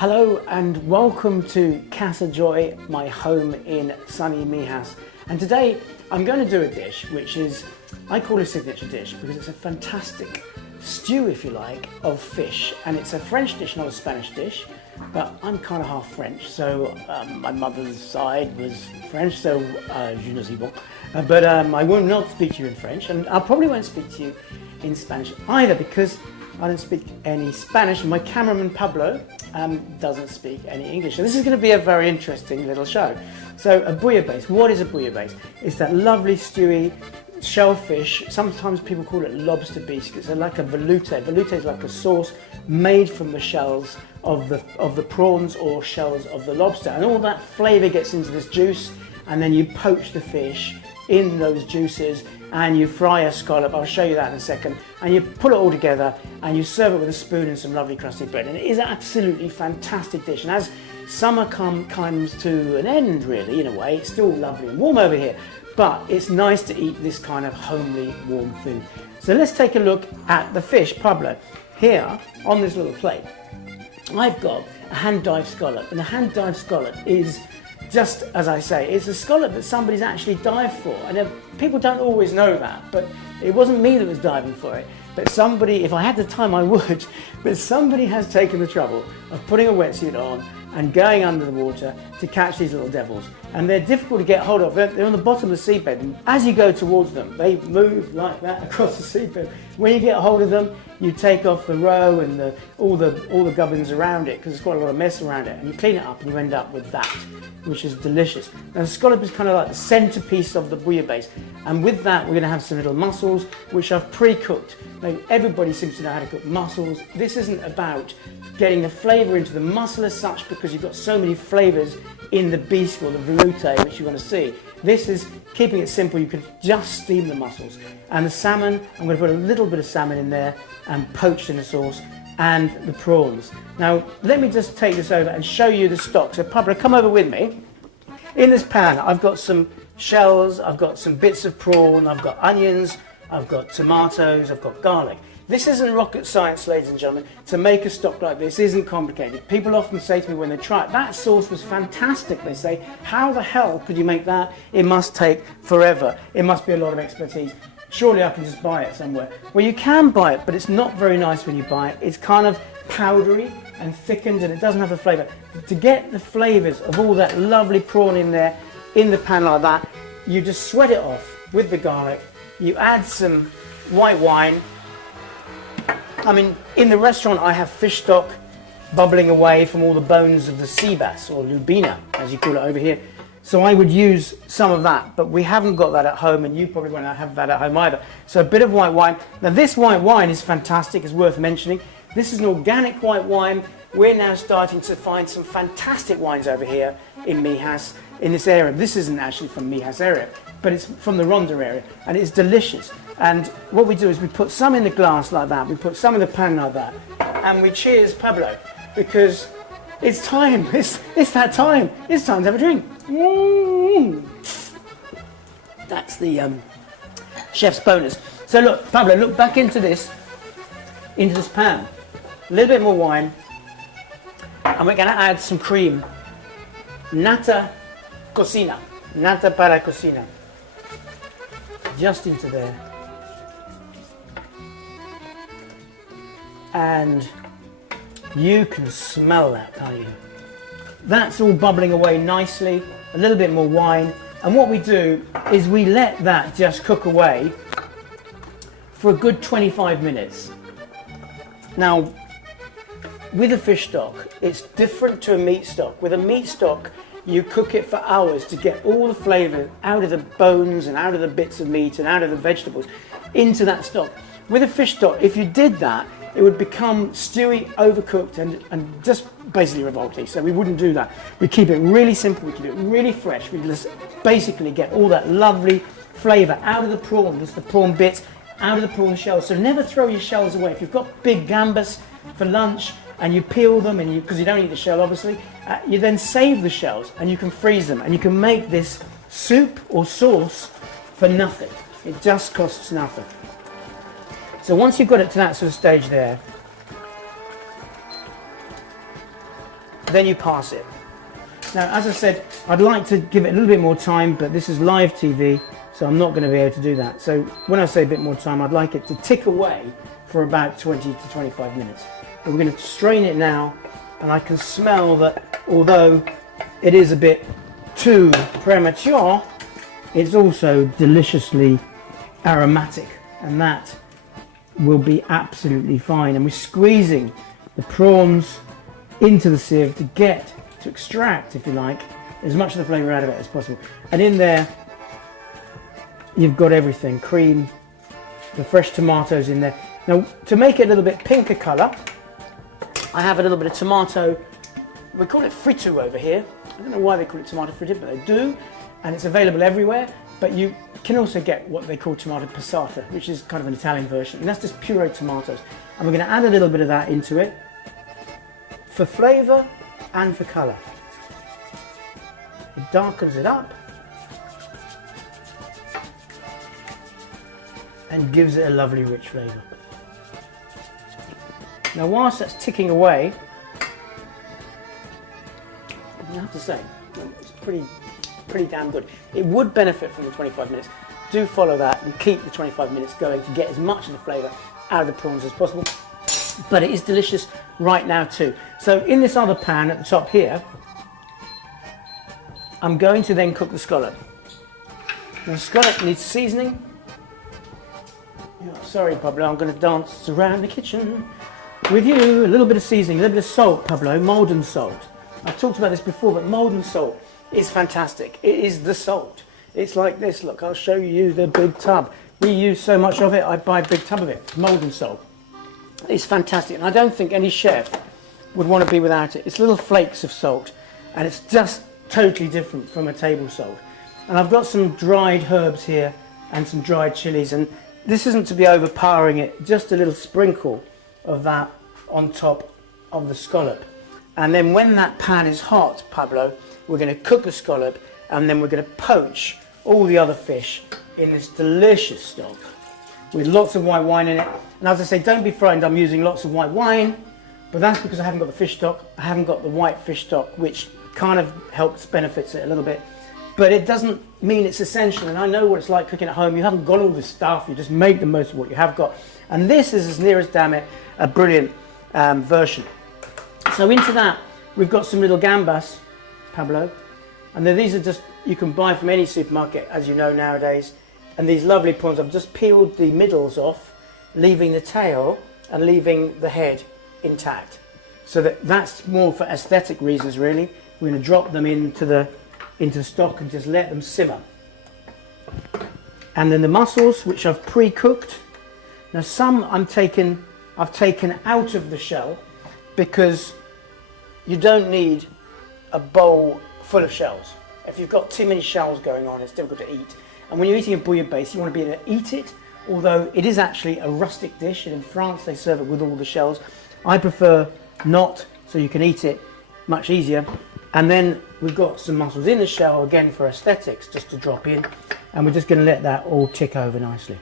Hello and welcome to Casa Joy, my home in sunny Mijas. And today I'm going to do a dish which is, I call a signature dish because it's a fantastic stew, if you like, of fish. And it's a French dish, not a Spanish dish, but I'm kind of half French. So my mother's side was French, so je ne sais bon. But I will not speak to you in French, and I probably won't speak to you in Spanish either because I don't speak any Spanish, and my cameraman Pablo doesn't speak any English. So this is going to be a very interesting little show. So a bouillabaisse, what is a bouillabaisse? It's that lovely stewy shellfish. Sometimes people call it lobster bisque. It's like a velouté. Velouté is like a sauce made from the shells of the prawns or shells of the lobster, and all that flavour gets into this juice, and then you poach the fish in those juices and you fry a scallop. I'll show you that in a second, and you put it all together and you serve it with a spoon and some lovely crusty bread, and it is an absolutely fantastic dish. And as summer comes to an end, really, in a way, it's still lovely and warm over here, but it's nice to eat this kind of homely warm food. So let's take a look at the fish. Pablo, here on this little plate I've got a hand-dyed scallop, and a hand-dyed scallop is, just as I say, it's a scallop that somebody's actually dived for, and people don't always know that, but it wasn't me that was diving for it, but somebody, if I had the time I would, but somebody has taken the trouble of putting a wetsuit on and going under the water to catch these little devils. And they're difficult to get hold of. They're on the bottom of the seabed, and as you go towards them, they move like that across the seabed. When you get hold of them, you take off the roe and all the gubbins around it, because there's quite a lot of mess around it, and you clean it up and you end up with that, which is delicious. Now the scallop is kind of like the centerpiece of the bouillabaisse, and with that we're going to have some little mussels which I've pre-cooked. Now everybody seems to know how to cook mussels. This isn't about getting the flavour into the mussel as such, because you've got so many flavours in the bisque or the velouté, which you're going to see. This is keeping it simple. You can just steam the mussels. And the salmon, I'm going to put a little bit of salmon in there and poached in the sauce, and the prawns. Now let me just take this over and show you the stock. So Pablo, come over with me. In this pan I've got some shells, I've got some bits of prawn, I've got onions, I've got tomatoes, I've got garlic. This isn't rocket science, ladies and gentlemen. To make a stock like this isn't complicated. People often say to me when they try it, that sauce was fantastic. They say, how the hell could you make that? It must take forever. It must be a lot of expertise. Surely I can just buy it somewhere. Well, you can buy it, but it's not very nice when you buy it. It's kind of powdery and thickened, and it doesn't have the flavour. To get the flavours of all that lovely prawn in there, in the pan like that, you just sweat it off with the garlic. You add some white wine. I mean, in the restaurant I have fish stock bubbling away from all the bones of the sea bass, or lubina, as you call it over here. So I would use some of that, but we haven't got that at home, and you probably won't have that at home either. So a bit of white wine. Now this white wine is fantastic, it's worth mentioning. This is an organic white wine. We're now starting to find some fantastic wines over here in Mijas, in this area. This isn't actually from Mijas area, but it's from the Ronda area, and it's delicious. And what we do is we put some in the glass like that, we put some in the pan like that, and we cheers Pablo, because it's time, it's that time, it's time to have a drink. That's the chef's bonus. So look, Pablo, look back into this pan, a little bit more wine, and we're going to add some cream, nata cocina, nata para cocina, just into there. And you can smell that, can't you? That's all bubbling away nicely, a little bit more wine, and what we do is we let that just cook away for a good 25 minutes. Now, with a fish stock, it's different to a meat stock. With a meat stock, you cook it for hours to get all the flavour out of the bones and out of the bits of meat and out of the vegetables into that stock. With a fish stock, if you did that, it would become stewy, overcooked, and just basically revolting. So we wouldn't do that. We keep it really simple, we keep it really fresh. We just basically get all that lovely flavour out of the prawn, just the prawn bits, out of the prawn shells. So never throw your shells away. If you've got big gambas for lunch and you peel them, and because you don't eat the shell obviously, you then save the shells and you can freeze them, and you can make this soup or sauce for nothing. It just costs nothing. So once you've got it to that sort of stage there, then you pass it. Now, as I said, I'd like to give it a little bit more time, but this is live TV, so I'm not going to be able to do that. So when I say a bit more time, I'd like it to tick away for about 20 to 25 minutes. And we're going to strain it now, and I can smell that although it is a bit too premature, it's also deliciously aromatic, and that will be absolutely fine. And we're squeezing the prawns into the sieve to extract, if you like, as much of the flavour out of it as possible. And in there, you've got everything, cream, the fresh tomatoes in there. Now, to make it a little bit pinker colour, I have a little bit of tomato, we call it fritto over here. I don't know why they call it tomato fritto, but they do, and it's available everywhere. But you can also get what they call tomato passata, which is kind of an Italian version, and that's just pureed tomatoes. And we're going to add a little bit of that into it for flavour and for colour. It darkens it up and gives it a lovely rich flavour. Now, whilst that's ticking away, I have to say, it's pretty damn good. It would benefit from the 25 minutes. Do follow that and keep the 25 minutes going to get as much of the flavour out of the prawns as possible. But it is delicious right now too. So in this other pan at the top here, I'm going to then cook the scallop. Now, the scallop needs seasoning. Sorry, Pablo, I'm going to dance around the kitchen with you. A little bit of seasoning, a little bit of salt, Pablo, Maldon salt. I've talked about this before, but Maldon salt is fantastic. It is the salt. It's like this. Look, I'll show you the big tub. We use so much of it, I buy a big tub of it. Maldon salt. It's fantastic, and I don't think any chef would want to be without it. It's little flakes of salt, and it's just totally different from a table salt. And I've got some dried herbs here and some dried chilies, and this isn't to be overpowering it, just a little sprinkle of that on top of the scallop. And then when that pan is hot, Pablo, we're going to cook the scallop, and then we're going to poach all the other fish in this delicious stock with lots of white wine in it. And as I say, don't be frightened, I'm using lots of white wine, but that's because I haven't got the fish stock. I haven't got the white fish stock, which kind of benefits it a little bit. But it doesn't mean it's essential, and I know what it's like cooking at home. You haven't got all this stuff, you just make the most of what you have got. And this is, as near as damn it, a brilliant version. So into that, we've got some little gambas, Pablo. And then these are just, you can buy from any supermarket, as you know nowadays. And these lovely prawns, I've just peeled the middles off, leaving the tail and leaving the head intact. So that's more for aesthetic reasons, really. We're going to drop them into stock and just let them simmer. And then the mussels, which I've pre-cooked. Now some I've taken out of the shell because you don't need a bowl full of shells. If you've got too many shells going on, it's difficult to eat. And when you're eating a bouillabaisse, you want to be able to eat it, although it is actually a rustic dish, and in France they serve it with all the shells. I prefer not, so you can eat it much easier. And then we've got some mussels in the shell, again for aesthetics, just to drop in. And we're just going to let that all tick over nicely.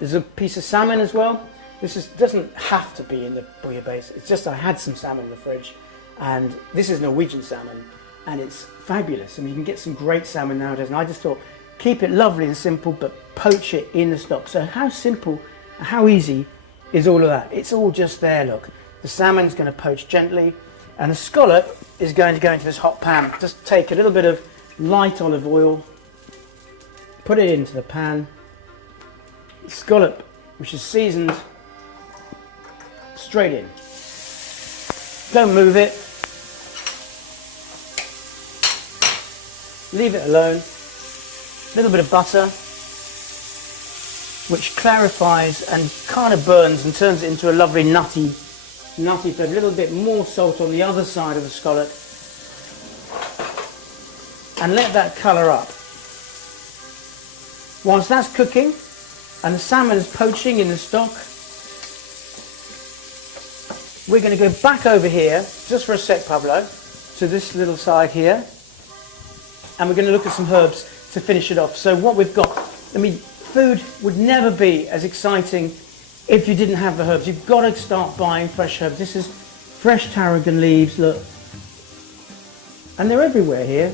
There's a piece of salmon as well. This doesn't have to be in the bouillabaisse. It's just I had some salmon in the fridge, and this is Norwegian salmon, and it's fabulous. I mean, you can get some great salmon nowadays, and I just thought, keep it lovely and simple, but poach it in the stock. So how simple, how easy is all of that? It's all just there, look. The salmon's going to poach gently, and the scallop is going to go into this hot pan. Just take a little bit of light olive oil, put it into the pan. The scallop, which is seasoned, straight in. Don't move it. Leave it alone. A little bit of butter, which clarifies and kind of burns and turns it into a lovely nutty flavor. A little bit more salt on the other side of the scallop. And let that colour up. Whilst that's cooking and the salmon is poaching in the stock, we're going to go back over here, just for a sec, Pablo, to this little side here. And we're going to look at some herbs to finish it off. So what we've got, I mean, food would never be as exciting if you didn't have the herbs. You've got to start buying fresh herbs. This is fresh tarragon leaves, look. And they're everywhere here.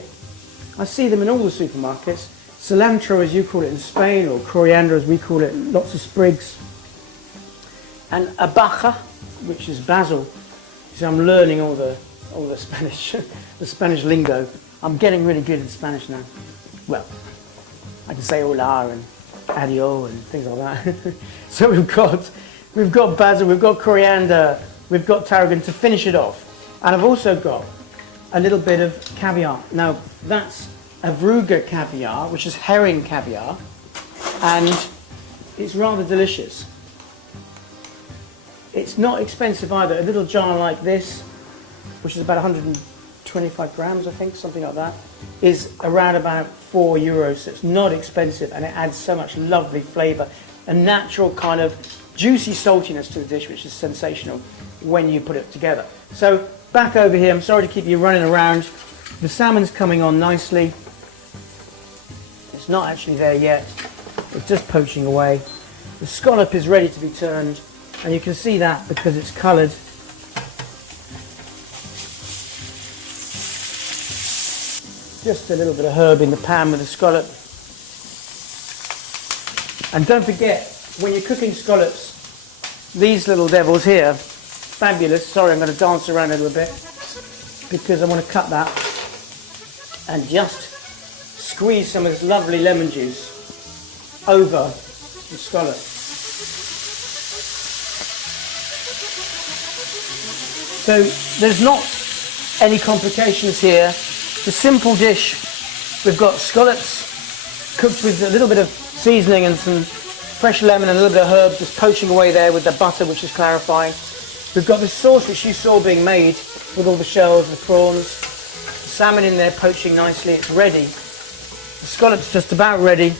I see them in all the supermarkets. Cilantro, as you call it in Spain, or coriander as we call it, lots of sprigs. And abaca, which is basil. So I'm learning all the Spanish, the Spanish lingo. I'm getting really good at Spanish now. Well, I can say hola and adios and things like that. So we've got basil, we've got coriander, we've got tarragon to finish it off. And I've also got a little bit of caviar. Now that's Avruga caviar, which is herring caviar, and it's rather delicious. It's not expensive either. A little jar like this, which is about 125 grams, I think, something like that, is around about €4, so it's not expensive, and it adds so much lovely flavour, a natural kind of juicy saltiness to the dish, which is sensational when you put it together. So back over here, I'm sorry to keep you running around. The salmon's coming on nicely. It's not actually there yet. It's just poaching away. The scallop is ready to be turned, and you can see that because it's coloured. Just a little bit of herb in the pan with the scallop. And don't forget, when you're cooking scallops, these little devils here, fabulous. Sorry, I'm going to dance around a little bit because I want to cut that and just squeeze some of this lovely lemon juice over the scallop. So there's not any complications here. It's a simple dish. We've got scallops cooked with a little bit of seasoning and some fresh lemon and a little bit of herb just poaching away there with the butter, which is clarifying. We've got this sauce which you saw being made with all the shells, the prawns, the salmon in there poaching nicely. It's ready. The scallop's just about ready.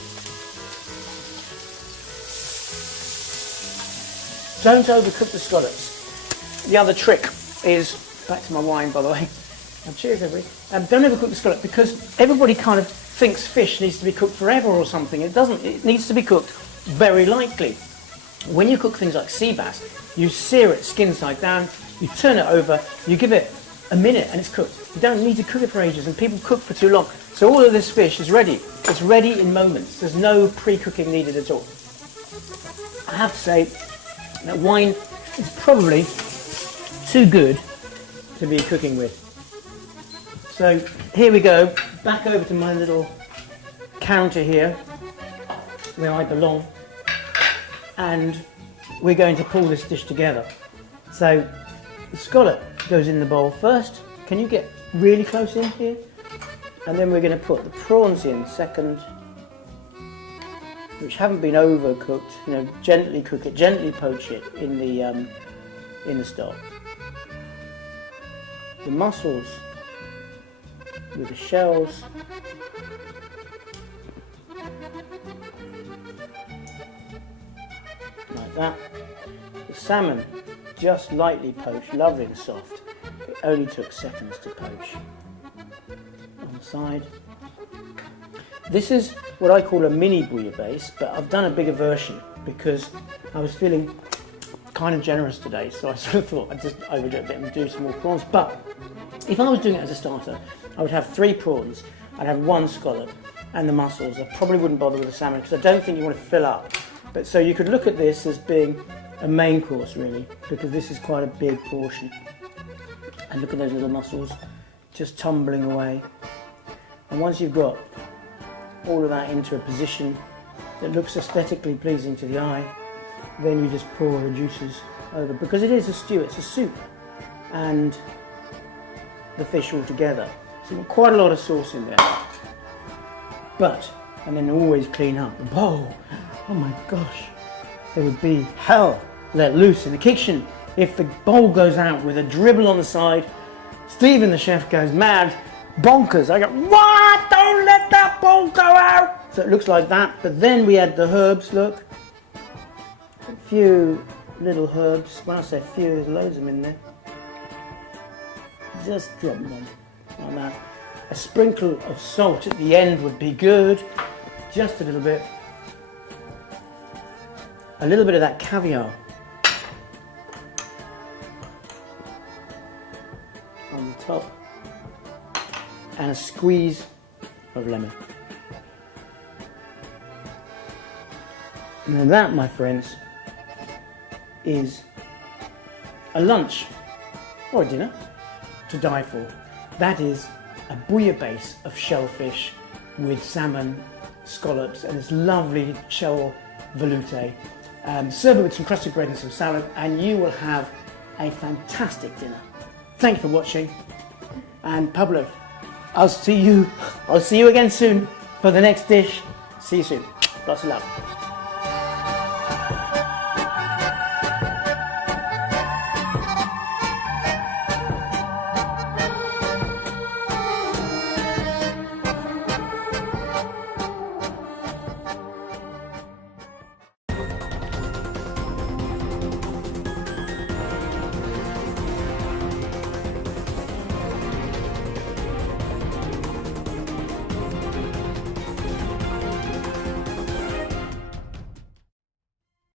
Don't overcook the scallops. The other trick is, back to my wine by the way, and cheers everybody, don't overcook the scallop because everybody kind of thinks fish needs to be cooked forever or something. It doesn't. It needs to be cooked very lightly. When you cook things like sea bass, you sear it skin side down, you turn it over, you give it a minute and it's cooked. You don't need to cook it for ages, and people cook for too long. So all of this fish is ready. It's ready in moments. There's no pre-cooking needed at all. I have to say that wine is probably too good to be cooking with. So here we go, back over to my little counter here, where I belong, and we're going to pull this dish together. So the scallop goes in the bowl first. Can you get really close in here? And then we're going to put the prawns in second, which haven't been overcooked. You know, gently cook it, gently poach it in the stock. The mussels with the shells. Like that. The salmon just lightly poached, lovely and soft. It only took seconds to poach. On the side. This is what I call a mini bouillabaisse, but I've done a bigger version because I was feeling kind of generous today, so I sort of thought I would do some more prawns. But if I was doing it as a starter, I would have 3 prawns, I'd have 1 scallop and the mussels. I probably wouldn't bother with the salmon because I don't think you want to fill up. But so you could look at this as being a main course really, because this is quite a big portion. And look at those little mussels just tumbling away. And once you've got all of that into a position that looks aesthetically pleasing to the eye, then you just pour the juices over, because it is a stew, it's a soup, and the fish all together. So you've got quite a lot of sauce in there. But, and then always clean up the bowl. Oh my gosh, there would be hell let loose in the kitchen if the bowl goes out with a dribble on the side. Stephen the chef goes mad, bonkers. I go, what? Don't let that bowl go out! So it looks like that, but then we add the herbs, look. A few little herbs. When I say a few, there's loads of them in there. Just drop them on like that. A sprinkle of salt at the end would be good. Just a little bit. A little bit of that caviar. top, and a squeeze of lemon. Now that, my friends, is a lunch or a dinner to die for. That is a bouillabaisse of shellfish with salmon, scallops, and this lovely shell velouté. Serve it with some crusted bread and some salad, and you will have a fantastic dinner. Thank you for watching, and Pablo, I'll see you again soon for the next dish. See you soon. Lots of love.